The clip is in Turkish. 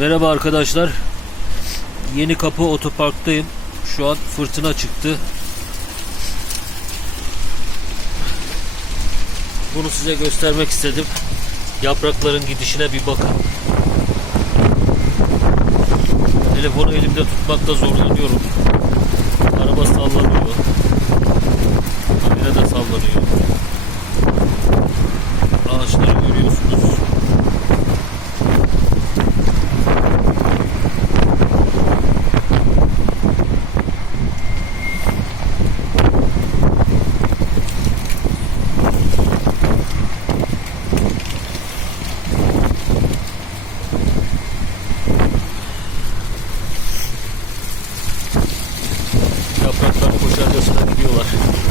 Merhaba arkadaşlar. Yeni Kapı Otopark'tayım. Şu an fırtına çıktı. Bunu size göstermek istedim. Yaprakların gidişine bir bakın. Telefonu elimde tutmakta zorlanıyorum. Araba sallanıyor. Kamera da sallanıyor. Ağaçları görüyorsunuz. как оскорбила.